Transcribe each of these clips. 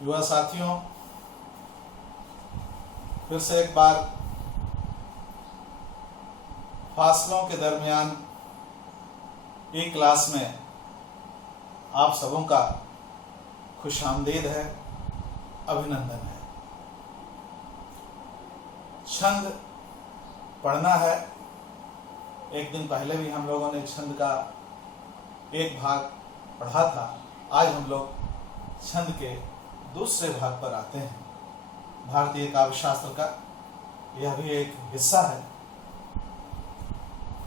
युवा साथियों, फिर से एक बार फासलों के दरमियान एक क्लास में आप सबों का खुशामदीद है, अभिनंदन है। छंद पढ़ना है। एक दिन पहले भी हम लोगों ने छंद का एक भाग पढ़ा था। आज हम लोग छंद के दूसरे भाग पर आते हैं। भारतीय काव्य शास्त्र का यह भी एक हिस्सा है।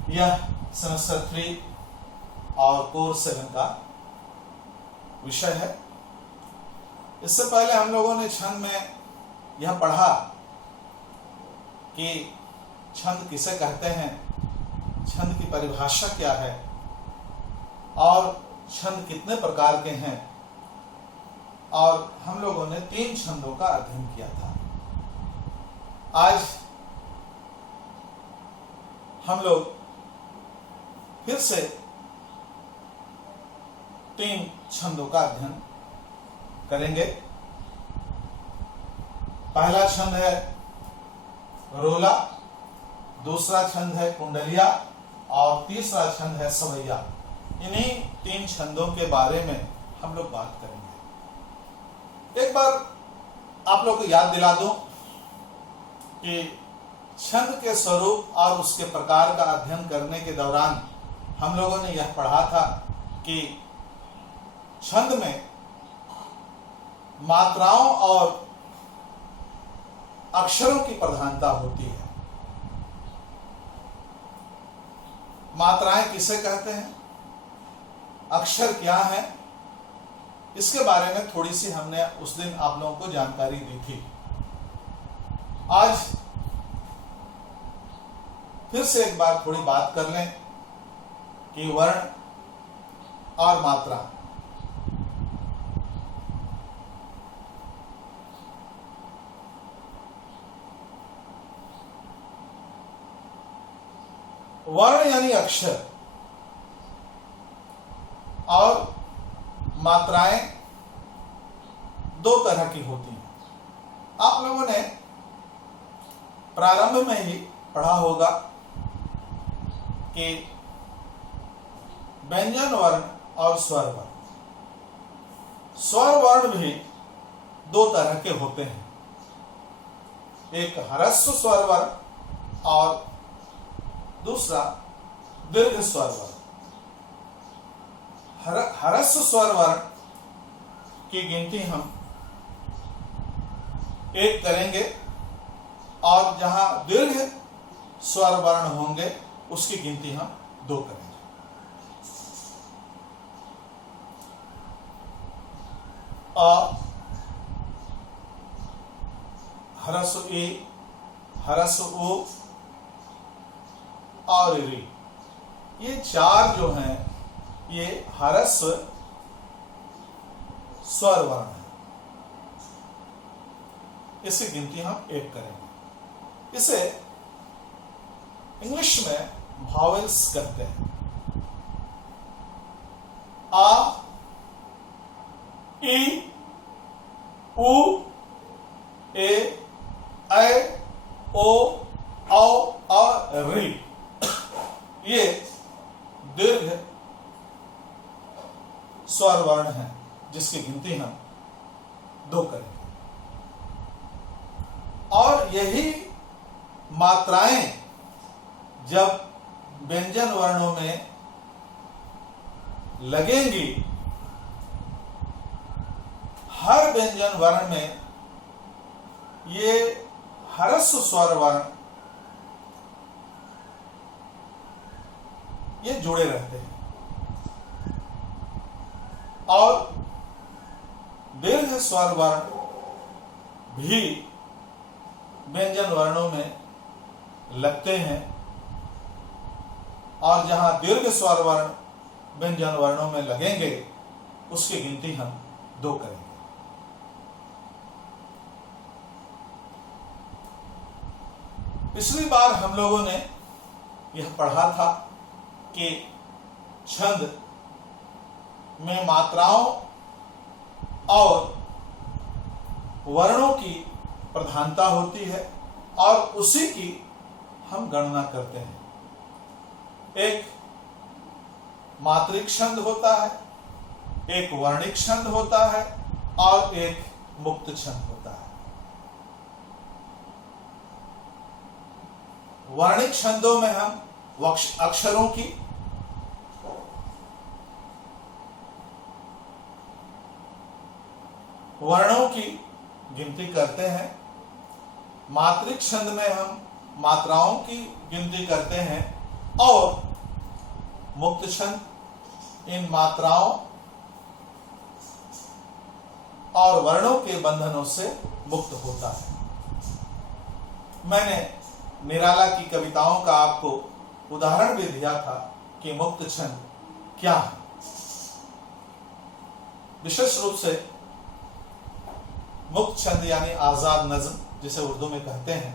यह सेमेस्टर 3 और कोर्स 7 का विषय है। इससे पहले हम लोगों ने छंद में यह पढ़ा कि छंद किसे कहते हैं, छंद की परिभाषा क्या है और छंद कितने प्रकार के हैं, और हम लोगों ने 3 छंदों का अध्ययन किया था। आज हम लोग फिर से 3 छंदों का अध्ययन करेंगे। पहला छंद है रोला, दूसरा छंद है कुंडलिया और तीसरा छंद है सवैया। इन्हीं 3 छंदों के बारे में हम लोग बात करेंगे। एक बार आप लोग को याद दिला दूं कि छंद के स्वरूप और उसके प्रकार का अध्ययन करने के दौरान हम लोगों ने यह पढ़ा था कि छंद में मात्राओं और अक्षरों की प्रधानता होती है। मात्राएं किसे कहते हैं, अक्षर क्या है, इसके बारे में थोड़ी सी हमने उस दिन आप लोगों को जानकारी दी थी। आज फिर से एक बार थोड़ी बात कर लें कि वर्ण और मात्रा। वर्ण यानी अक्षर और मात्राएं 2 तरह की होती हैं। आप लोगों ने प्रारंभ में ही पढ़ा होगा कि व्यंजन वर्ण और स्वर वर्ण। स्वर वर्ण भी 2 तरह के होते हैं, एक ह्रस्व स्वर वर्ण और दूसरा दीर्घ स्वर वर्ण। ह्रस्व स्वर वर्ण की गिनती हम 1 करेंगे और जहां दीर्घ स्वर वर्ण होंगे उसकी गिनती हम 2 करेंगे। और ह्रस्व ई, ह्रस्व उ और री, ये 4 जो हैं ये ह्रस्व स्वर वर्ण है। इसकी गिनती हम 1 करेंगे। इसे इंग्लिश में वॉवेल्स कहते हैं। आ, ई, उ, ए, ऐ, ओ, औ और री, ये दीर्घ स्वर वर्ण है जिसकी गिनती हम 2 करेंगे। और यही मात्राएं जब व्यंजन वर्णों में लगेंगी, हर व्यंजन वर्ण में ये ह्रस्व स्वर वर्ण ये जुड़े रहते हैं और दीर्घ स्वर वर्ण भी व्यंजन वर्णों में लगते हैं और जहां दीर्घ स्वर वर्ण व्यंजन वर्णों में लगेंगे उसकी गिनती हम 2 करेंगे। पिछली बार हम लोगों ने यह पढ़ा था कि छंद में मात्राओं और वर्णों की प्रधानता होती है और उसी की हम गणना करते हैं। एक मात्रिक छंद होता है, एक वर्णिक छंद होता है और एक मुक्त छंद होता है। वर्णिक छंदों में हम अक्षरों की वर्णों की गिनती करते हैं। मात्रिक छंद में हम मात्राओं की गिनती करते हैं और मुक्त छंद इन मात्राओं और वर्णों के बंधनों से मुक्त होता है। मैंने निराला की कविताओं का आपको उदाहरण भी दिया था कि मुक्त छंद क्या है। विशेष रूप से मुक्त छंद यानी आजाद नज्म जिसे उर्दू में कहते हैं।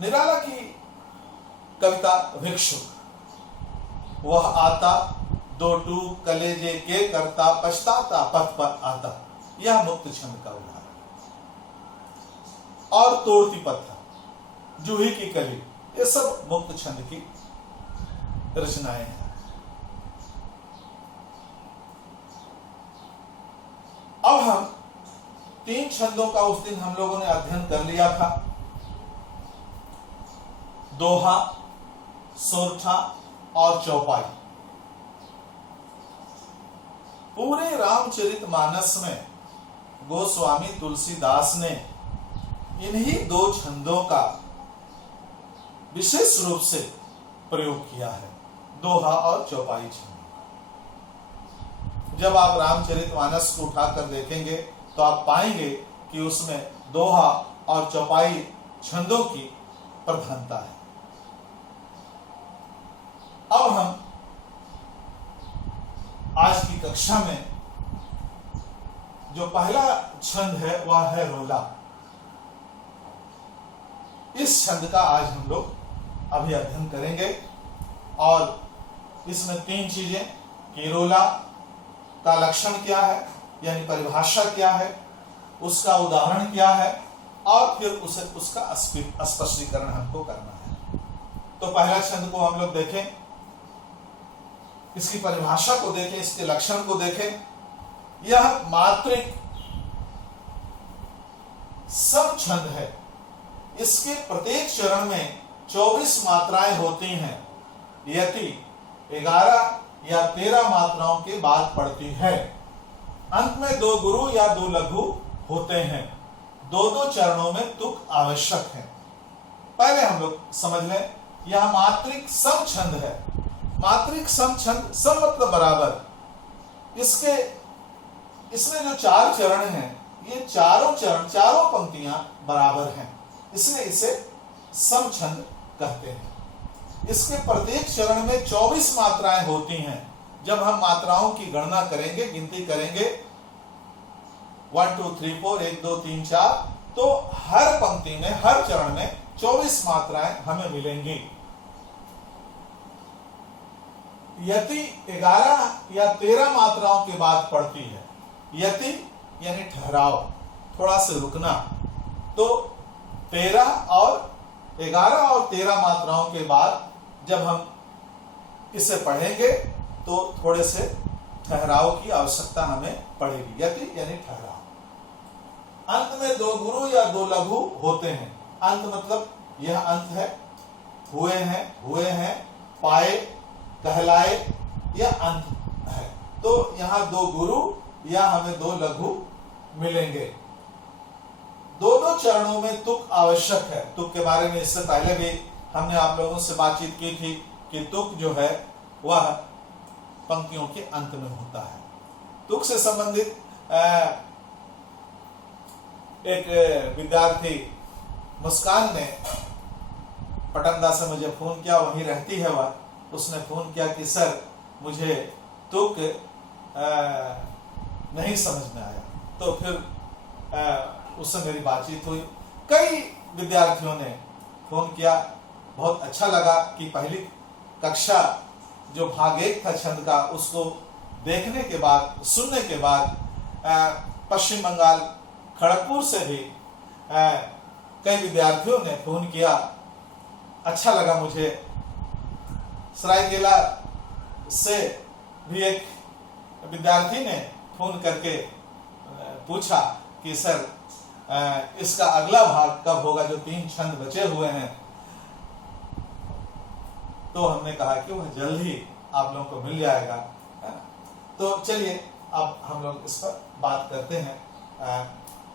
निराला की कविता भिक्षुक, वह आता दो टूक कलेजे के करता पछताता पथ पर आता, यह मुक्त छंद का उदाहरण। और तोड़ती पत्थर, जूही की कली, ये सब मुक्त छंद की रचनाएं हैं। अब हम 3 छंदों का उस दिन हम लोगों ने अध्ययन कर लिया था। दोहा, सोरठा और चौपाई। पूरे रामचरितमानस में गोस्वामी तुलसीदास ने इन्हीं 2 छंदों का विशेष रूप से प्रयोग किया है, दोहा और चौपाई छंद। जब आप रामचरितमानस को उठाकर देखेंगे तो आप पाएंगे कि उसमें दोहा और चौपाई छंदों की प्रधानता है। अब हम आज की कक्षा में जो पहला छंद है वह है रोला। इस छंद का आज हम लोग अभी अध्ययन करेंगे और इसमें 3 चीजें कि रोला का लक्षण क्या है यानी परिभाषा क्या है, उसका उदाहरण क्या है और फिर उसका स्पष्टीकरण हमको करना है। तो पहला छंद को हम लोग देखें, इसकी परिभाषा को देखें, इसके लक्षण को देखें। यह मात्रिक सम छंद है। इसके प्रत्येक चरण में 24 मात्राएं होती हैं। यति 11 या 13 मात्राओं के बाद पड़ती है। अंत में 2 गुरु या 2 लघु होते हैं। 2 चरणों में तुक आवश्यक है। पहले हम लोग समझ लें, यह मात्रिक सम छंद है। मात्रिक सम छंद, सम मतलब बराबर। इसमें जो 4 चरण हैं, ये चारों चरण, चारों पंक्तियां बराबर हैं, इसलिए इसे सम छंद कहते हैं। इसके प्रत्येक चरण में 24 मात्राएं होती हैं। जब हम मात्राओं की गणना करेंगे, गिनती करेंगे 1 2 3 4 1 2 3 4, तो हर पंक्ति में, हर चरण में 24 मात्राएं हमें मिलेंगी। यति 11 या 13 मात्राओं के बाद पड़ती है। यति यानी ठहराव, थोड़ा सा रुकना। तो 11 और 13 मात्राओं के बाद जब हम इसे पढ़ेंगे तो थोड़े से ठहराव की आवश्यकता हमें पड़ेगी। यति यानी ठहराव। अंत में 2 गुरु या 2 लघु होते हैं। अंत मतलब यह अंत है, हुए हैं, पाए, कहलाए, यह अंत है। तो यहां 2 गुरु या हमें 2 लघु मिलेंगे। 2 चरणों में तुक आवश्यक है। तुक के बारे में इससे पहले भी हमने आप लोगों से बातचीत की थी कि तुक जो है वह पंक्तियों के अंत में होता है। तुक से संबंधित एक विद्यार्थी मुस्कान ने पटंदा से मुझे फोन किया, वहीं रहती है वह। उसने फोन किया कि सर मुझे तुक नहीं समझ में आया। तो फिर उससे मेरी बातचीत हुई। कई विद्यार्थियों ने फोन किया, बहुत अच्छा लगा कि पहली कक्षा जो भाग 1 था छंद का, उसको देखने के बाद, सुनने के बाद पश्चिम बंगाल खड़गपुर से भी कई विद्यार्थियों ने फोन किया। अच्छा लगा मुझे। सरायकेला से भी एक विद्यार्थी ने फोन करके पूछा कि सर इसका अगला भाग कब होगा, जो 3 छंद बचे हुए हैं। तो हमने कहा कि वह जल्द ही आप लोगों को मिल जाएगा। तो चलिए अब हम लोग इस पर बात करते हैं।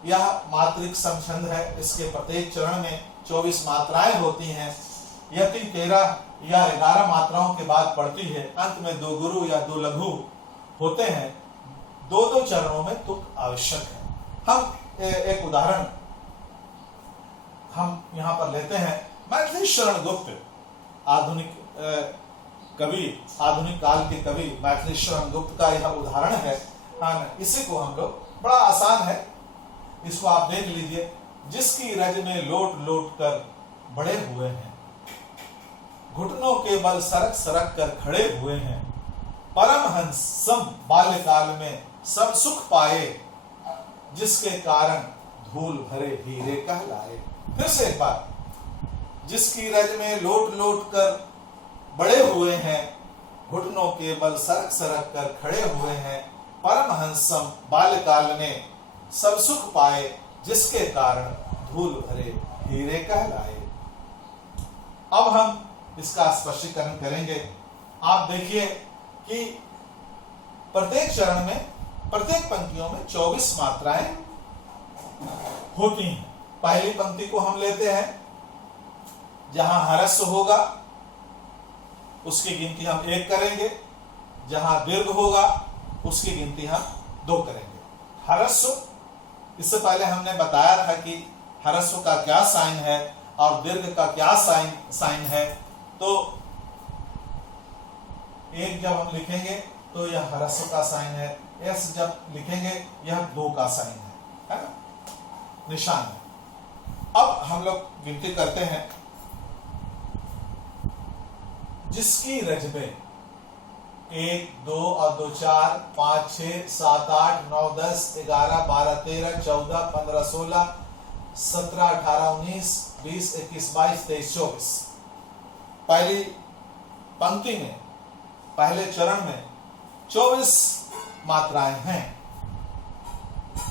यह मात्रिक सम छंद है। इसके प्रत्येक चरण में 24 मात्राएं होती हैं। यदि 13 या 11 मात्राओं के बाद पड़ती है। अंत में 2 गुरु या 2 लघु होते हैं। 2-2 चरणों में तुक आवश्यक है। हम एक उदाहरण हम यहाँ पर लेते हैं। मैथिली शरण गुप्त आधुनिक कवि, आधुनिक काल के कवि मैथिली शरण गुप्त का यह उदाहरण है। इसी को हम लोग, बड़ा आसान है, इसको आप देख लीजिए। जिसकी रज में लोट लोट कर बड़े हुए हैं, घुटनों के बल सरक सरक कर खड़े हुए हैं, परमहंस सम बाल्यकाल में सब सुख पाए, जिसके कारण धूल भरे हीरे कहलाए। फिर से एक बार, जिसकी रज में लोट लोट कर बड़े हुए हैं, घुटनों के बल सरक सरक कर खड़े हुए हैं, परमहंसम बाल्यकाल में सब सुख पाए, जिसके कारण धूल भरे हीरे कहलाए। अब हम इसका स्पष्टीकरण करेंगे। आप देखिए कि प्रत्येक चरण में, प्रत्येक पंक्तियों में 24 मात्राएं होती हैं। पहली पंक्ति को हम लेते हैं, जहां हरस्व होगा उसकी गिनती हम 1 करेंगे, जहां दीर्घ होगा उसकी गिनती हम 2 करेंगे। हरस्व, इससे पहले हमने बताया था कि हरस्व का क्या साइन है और दीर्घ का क्या साइन है। तो 1 जब हम लिखेंगे तो यह हरस्व का साइन है। एस जब लिखेंगे यह 2 का साइन है ना, निशान है। अब हम लोग गिनती करते हैं। जिसकी रज में 1, 2 और 2 4 5 6 7 8 9 10 11 12 13 14 15 16 17 18 19 20 21 22 23 24। पहली पंक्ति में, पहले चरण में 24 मात्राएं हैं।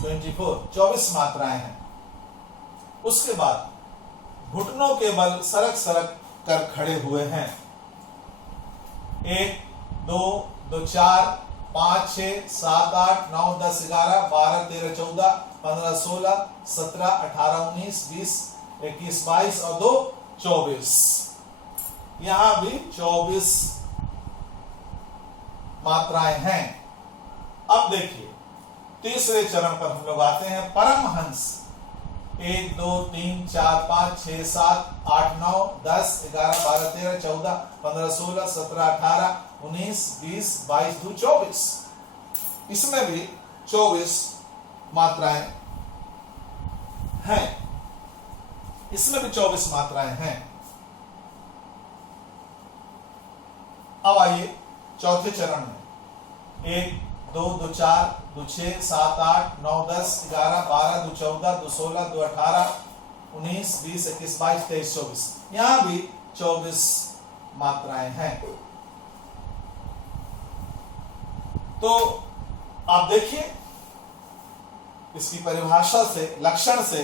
24 मात्राएं हैं। उसके बाद घुटनों के बल सरक सरक कर खड़े हुए हैं। 1 2 2 4 5 6 7 8 9 10 11 12 13 14 15 16 17 18 19 20 21 22 और 2 24। यहां भी 24 मात्राएं हैं। अब देखिए तीसरे चरण पर हम लोग आते हैं। परमहंस 1 2 3 4 5 6 7 8 9 10 11 12 13 14 15 16 17 18 19 20 22 24। इसमें भी 24 मात्राएं हैं। इसमें भी 24 मात्राएं हैं। अब आइए चौथे चरण में 1 2 2 4 2 6 7 8 9 10 11 12 2 14 2 16 2 18 19 20 21 22 23 24। यहां भी 24 मात्राएं हैं। तो आप देखिए इसकी परिभाषा से, लक्षण से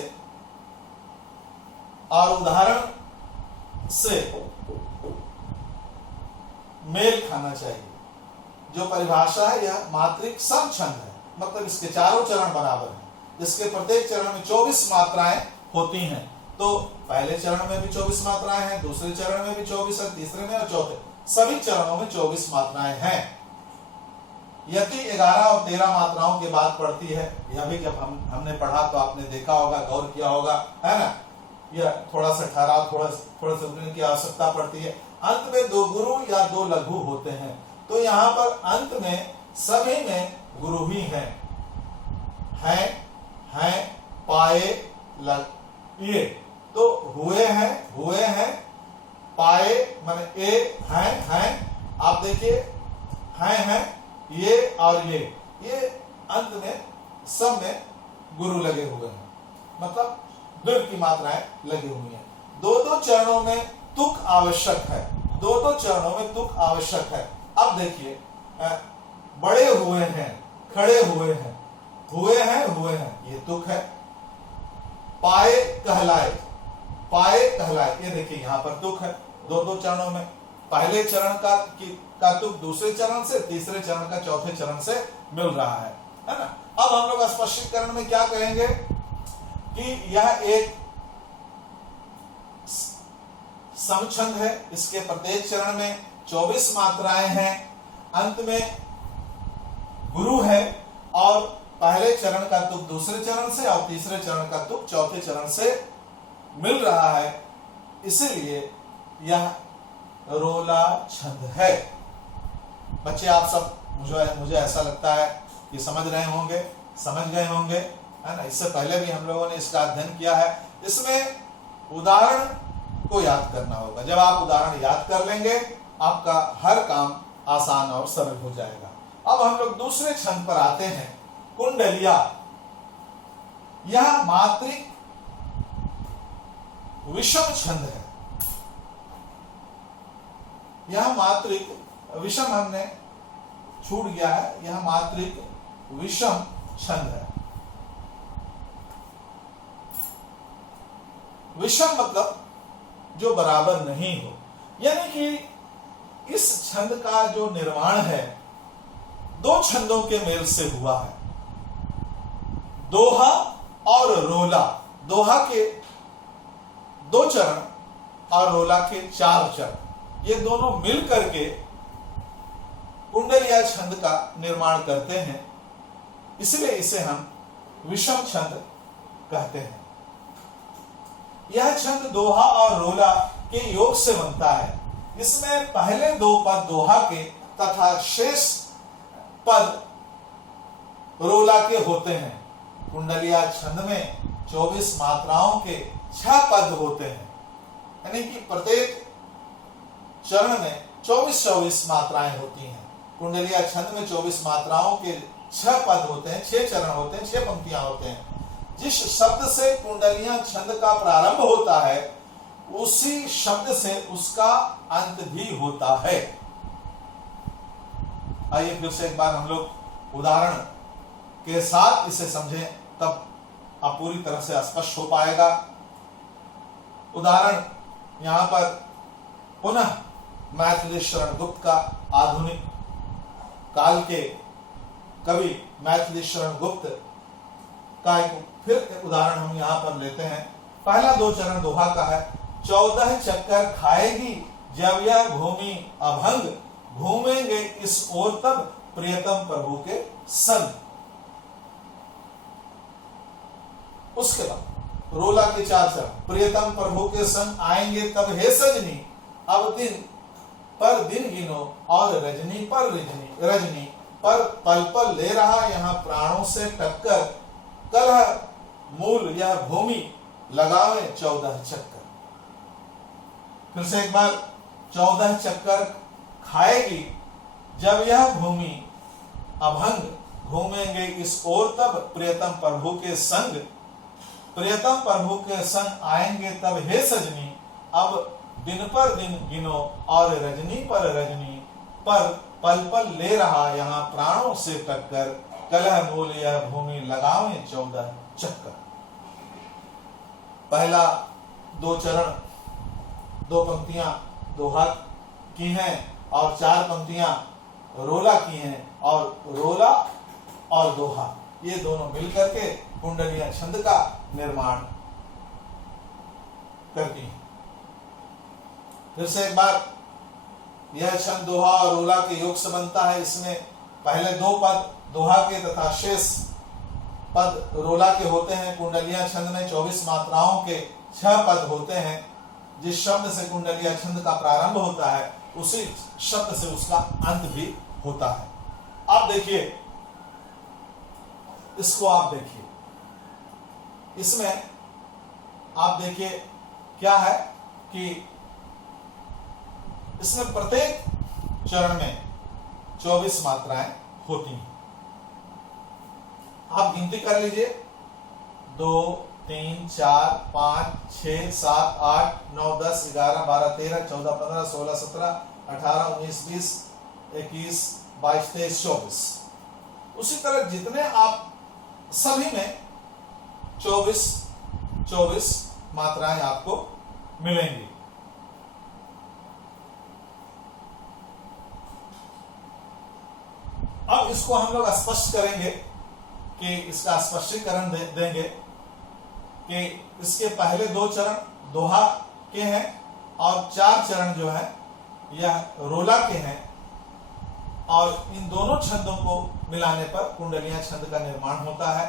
और उदाहरण से मेल खाना चाहिए। जो परिभाषा है यह मात्रिक सम छंद है, मतलब इसके चारों चरण बराबर हैं। इसके प्रत्येक चरण में 24 मात्राएं होती हैं। तो पहले चरण में भी 24 मात्राएं हैं, दूसरे चरण में भी 24 है, तीसरे में और चौथे, सभी चरणों में 24 मात्राएं हैं। यदि 11 और 13 मात्राओं के बाद पड़ती है, यह भी जब हमने पढ़ा तो आपने देखा होगा, गौर किया होगा, है ना। यह थोड़ा सा ठहराव, थोड़ा सा की आवश्यकता पड़ती है। अंत में 2 गुरु या 2 लघु होते हैं। तो यहाँ पर अंत में सभी में गुरु ही हैं, पाए, ये तो हुए हैं, पाए माने ए, हैं। आप देखिए हैं, ये और ये अंत में सब में गुरु लगे हुए हैं, मतलब दीर्घ की मात्राएं लगी हुई हैं। दो दो चरणों में तुक आवश्यक है, दो दो चरणों में तुक आवश्यक है। अब देखिए, बड़े हुए हैं, खड़े हुए हैं, हुए हैं, ये तुक है। पाए कहलाए, पाए कहलाए, ये देखिए यहां पर तुक है। दो दो चरणों में, पहले चरण का तुक दूसरे चरण से, तीसरे चरण का चौथे चरण से मिल रहा है ना। अब हम लोग स्पष्टीकरण में क्या कहेंगे कि यह एक समछंद है, इसके प्रत्येक चरण में 24 मात्राएं हैं, अंत में गुरु है, और पहले चरण का तुक दूसरे चरण से और तीसरे चरण का तुक चौथे चरण से मिल रहा है, इसीलिए यह रोला छंद है। बच्चे आप सब मुझे ऐसा लगता है कि समझ रहे होंगे, समझ गए होंगे, है ना। इससे पहले भी हम लोगों ने इसका अध्ययन किया है। इसमें उदाहरण को याद करना होगा। जब आप उदाहरण याद कर लेंगे, आपका हर काम आसान और सरल हो जाएगा। अब हम लोग दूसरे छंद पर आते हैं, कुंडलिया। यह मात्रिक विषम छंद है। यह मात्रिक विषम हमने छूट गया है, यह मात्रिक विषम छंद है। विषम मतलब जो बराबर नहीं हो, यानी कि इस छंद का जो निर्माण है दो छंदों के मेल से हुआ है, दोहा और रोला। दोहा के 2 चरण और रोला के 4 चरण, ये दोनों मिल करके कुंडलिया छंद का निर्माण करते हैं, इसलिए इसे हम विषम छंद कहते हैं। यह छंद दोहा और रोला के योग से बनता है। इसमें पहले 2 पद दोहा के तथा शेष पद रोला के होते हैं। कुंडलिया छंद में 24 मात्राओं के 6 पद होते हैं, यानी कि प्रत्येक चरण में 24-24 मात्राएं होती हैं। कुंडलिया छंद में 24 मात्राओं के 6 पद होते हैं, 6 चरण होते हैं, 6 पंक्तियां होते हैं। जिस शब्द से कुंडलिया छंद का प्रारंभ होता है, उसी शब्द से उसका अंत भी होता है। आइए फिर से एक बार हम लोग उदाहरण के साथ इसे समझें, तब आप पूरी तरह से स्पष्ट हो पाएगा। उदाहरण यहां पर पुनः मैथिली शरण गुप्त का, आधुनिक काल के कवि मैथिली शरण गुप्त का फिर उदाहरण हम यहां पर लेते हैं। पहला 2 चरण दोहा का है। 14 चक्कर खाएगी जब यह भूमि अभंग, घूमेंगे इस ओर तब प्रियतम प्रभु के संग। उसके बाद रोला के 4 चरण। प्रियतम प्रभु के संग आएंगे तब हे सजनी, अब दिन पर दिन गिनो और रजनी पर रजनी पर पल पल ले रहा यहाँ प्राणों से टक्कर, कलह मूल यह भूमि लगावे 14 चक्कर। फिर से एक बार, 14 चक्कर खाएगी जब यह भूमि अभंग, घूमेंगे इस ओर तब प्रियतम प्रभु के संग, प्रियतम प्रभु के संग आएंगे तब हे सजनी, अब दिन पर दिन गिनो और रजनी पर पल पल ले रहा यहाँ प्राणों से टक्कर, कलह मूल यह भूमि लगावे 14 चक्कर। पहला 2 चरण 2 पंक्तियां दोहा की हैं और 4 पंक्तियां रोला की हैं, और रोला और दोहा ये दोनों मिलकर के कुंडलिया छंद का निर्माण करती हैं। फिर से एक बार, यह छंद दोहा और रोला के योग से बनता है। इसमें पहले 2 पद दोहा के तथा शेष पद रोला के होते हैं। कुंडलिया छंद में 24 मात्राओं के 6 पद होते हैं। जिस शब्द से कुंडलिया छंद का प्रारंभ होता है, उसी शब्द से उसका अंत भी होता है। आप देखिए, इसको आप देखिए, इसमें आप देखिए क्या है कि इसमें प्रत्येक चरण में 24 मात्राएं होती हैं। आप गिनती कर लीजिए, 2 3 4 5 6 7 8 9 10 11 12 13 14 15 16 17 18 19 20 21 22 23 24। उसी तरह जितने आप सभी में 24 मात्राएं आपको मिलेंगी। अब इसको हम लोग स्पष्ट करेंगे कि इसका स्पष्टीकरण देंगे कि इसके पहले 2 चरण दोहा के हैं और 4 चरण जो है यह रोला के हैं, और इन दोनों छंदों को मिलाने पर कुंडलिया छंद का निर्माण होता है।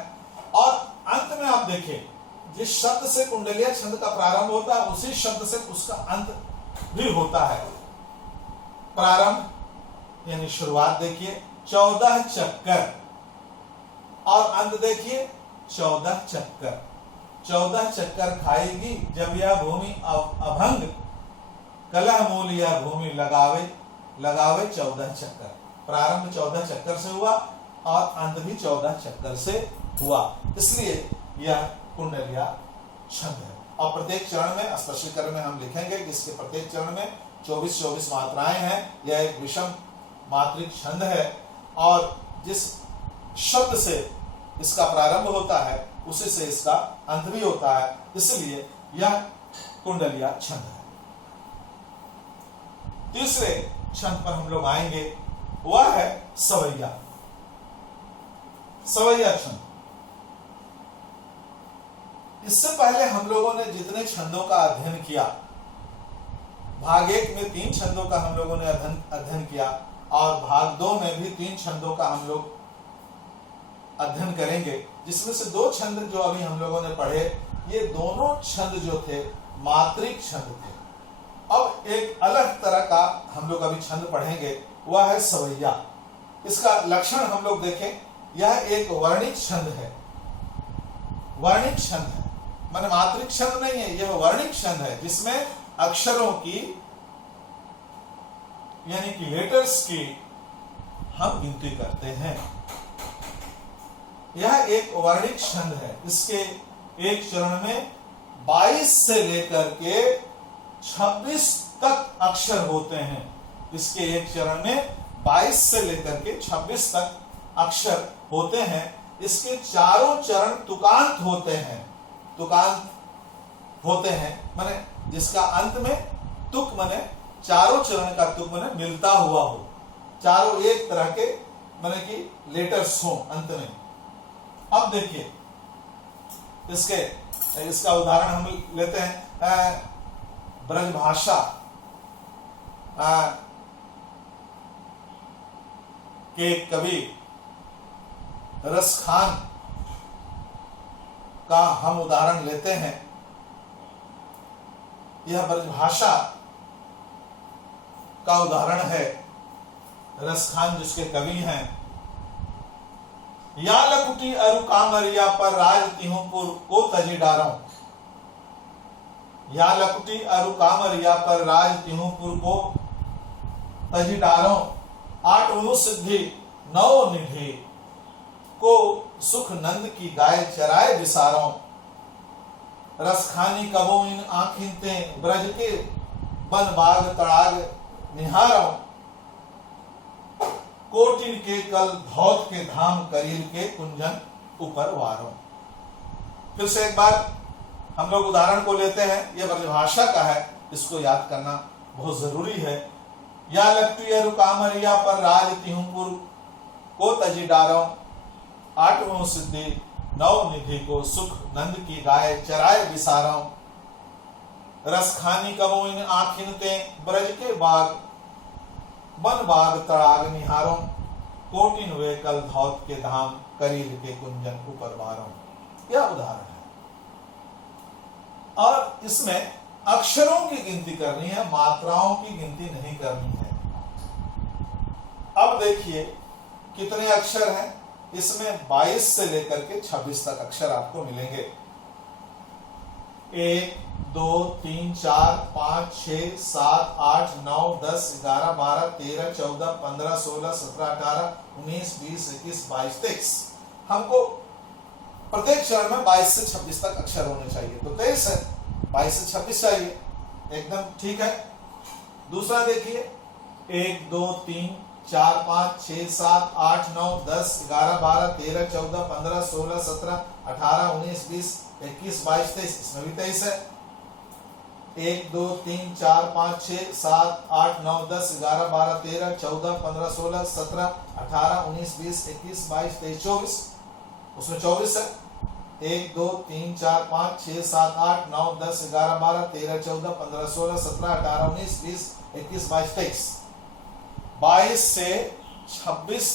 और अंत में आप देखिए, जिस शब्द से कुंडलिया छंद का प्रारंभ होता है उसी शब्द से उसका अंत भी होता है। प्रारंभ यानी शुरुआत देखिए 14 चक्कर, और अंत देखिए 14 चक्कर। 14 चक्कर खाएगी जब यह भूमि अभंग, कलह मूल यह भूमि लगावे 14 चक्कर। प्रारंभ 14 चक्कर से हुआ और अंत भी 14 चक्कर से हुआ, इसलिए यह कुंडलिया छंद है। और प्रत्येक चरण में स्पष्टीकरण में हम लिखेंगे कि इसके प्रत्येक चरण में 24 मात्राएं हैं। यह एक विषम मात्रिक छंद है, और जिस शब्द से इसका प्रारंभ होता है उसी से इसका अंत भी होता है, इसलिए यह कुंडलिया छंद है। तीसरे छंद पर हम लोग आएंगे, वह है सवैया। सवैया छंद। इससे पहले हम लोगों ने जितने छंदों का अध्ययन किया, भाग 1 में 3 छंदों का हम लोगों ने अध्ययन किया, और भाग 2 में भी 3 छंदों का हम लोग अध्ययन करेंगे, जिसमें से 2 छंद जो अभी हम लोगों ने पढ़े, ये दोनों छंद जो थे मात्रिक छंद थे। अब एक अलग तरह का हम लोग अभी छंद पढ़ेंगे, वह है सवैया। इसका लक्षण हम लोग देखें, यह एक वर्णिक छंद है। वर्णिक छंद है माने मात्रिक छंद नहीं है, यह वर्णिक छंद है, जिसमें अक्षरों की यानी कि लेटर्स की हम गिनती करते हैं। यह एक वर्णिक छंद है। इसके एक चरण में 22 से लेकर के 26 तक अक्षर होते हैं। इसके एक चरण में 22 से लेकर के 26 तक अक्षर होते हैं। इसके चारों चरण तुकांत होते हैं। तुकांत होते हैं माने जिसका अंत में तुक माने चारों चरण का तुक माने मिलता हुआ हो, चारों एक तरह के माने कि लेटर्स हो अंत में। अब देखिए इसका उदाहरण हम लेते हैं। ब्रजभाषा के कवि रसखान का हम उदाहरण लेते हैं। यह ब्रजभाषा का उदाहरण है। रसखान जिसके कवि हैं। या लकुटी अरु कामरिया पर राज तिहुपुर को तजी डारो। या लकुटी अरु कामरिया पर राज तिहुपुर को तजी डारो। 8 सिद्धि 9 निधि को सुख नंद की गाय चराए विसारो। रसखानी कबो इन आखिनते ब्रज के बन बाग तड़ाग निहारो। कोटिन के कल धौत के धाम करील के कुंजन ऊपर वारो। फिर से एक बार हम लोग उदाहरण को लेते हैं। यह ब्रजभाषा का है, इसको याद करना बहुत जरूरी है। या लगती है रुकामरिया पर राज तिहुपुर को तजी डारो। 8 सिद्धि 9 निधि को सुख नंद की गाय चराए विसारो। रसखानी कबो इन आखिनते ब्रज के बाग बन बाग तड़ाग निहारो। कोटिन वे कल धौत के धाम करील के कुंजन ऊपर वारो। यह उदाहरण है, और इसमें अक्षरों की गिनती करनी है, मात्राओं की गिनती नहीं करनी है। अब देखिए कितने अक्षर हैं। इसमें 22 से लेकर के 26 तक अक्षर आपको मिलेंगे। 1 2 3 4 5 6 7 8 9 10 11 12 13 14 15 16 17 18 19 20 21 22 23। हमको प्रत्येक चरण में 22 से 26 तक अक्षर होने चाहिए। तो 23 है, 22 से 26 चाहिए, एकदम ठीक है। दूसरा देखिए 1 2 3 4 5 6 7 8 9 10 11 12 13 14 15 16 17 18 19 20 21 22 23, इसमें भी 23 है। 1 2 3 4 5 6 7 8 9 10 11 12 13 14 15 16 17 18 19 20 21 22 23 24, उसमें 24 है। 1 2 3 4 5 6 7 8 9 10 11 12 13 14 15 16 17 18 19 20 21 22 23, 22 से 26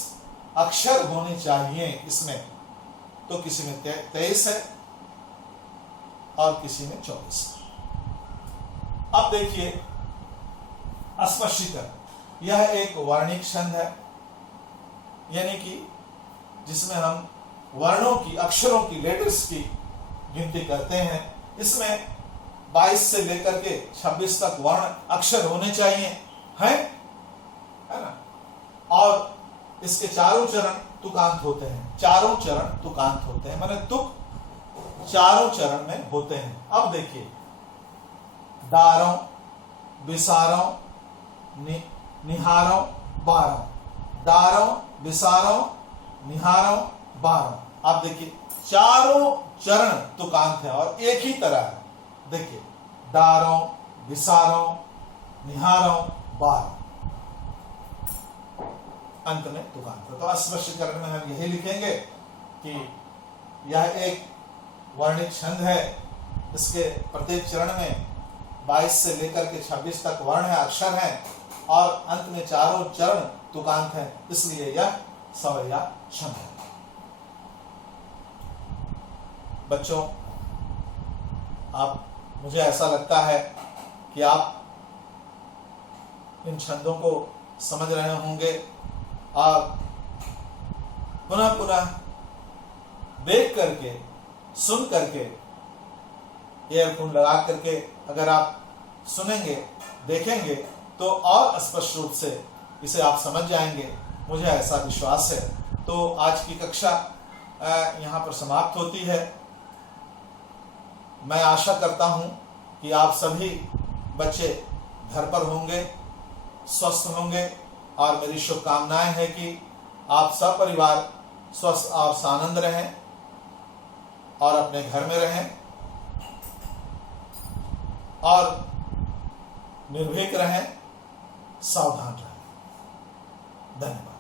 अक्षर होने चाहिए इसमें। तो किसी में 23 है और किसी में 24 है। अब देखिए अस्पष्टीकरण, यह एक वर्णिक छंद है, यानी कि जिसमें हम वर्णों की, अक्षरों की, लेटर्स की गिनती करते हैं। इसमें 22 से लेकर के 26 तक वर्ण अक्षर होने चाहिए, है ना। और इसके चारों चरण तुकांत होते हैं, चारों चरण तुकांत होते हैं, माने तुक चारों चरण में होते हैं। अब देखिए दारों, विसारों, निहारों, बारों, दारों, विसारों, निहारों, बारों। आप देखिए चारों चरण तुकांत है और एक ही तरह है। देखिए दारों, विसारों, निहारों, बारों, अंत में तुकांत है। तो अस्पष्टीकरण में हम यही लिखेंगे कि यह एक वर्णिक छंद है, इसके प्रत्येक चरण में 22 से लेकर के 26 तक वर्ण है, अक्षर है, और अंत में चारों चरण तुकांत है, इसलिए यह सवैया छंद है। बच्चों, आप, मुझे ऐसा लगता है कि आप इन छंदों को समझ रहे होंगे और पुनः पुनः देख करके, सुन करके, ईयरफोन लगा करके अगर आप सुनेंगे, देखेंगे तो और स्पष्ट रूप से इसे आप समझ जाएंगे, मुझे ऐसा विश्वास है। तो आज की कक्षा यहाँ पर समाप्त होती है। मैं आशा करता हूँ कि आप सभी बच्चे घर पर होंगे, स्वस्थ होंगे, और मेरी शुभकामनाएं हैं कि आप सब परिवार स्वस्थ और सानंद रहें और अपने घर में रहें और निर्भीक रहें, सावधान रहें। धन्यवाद।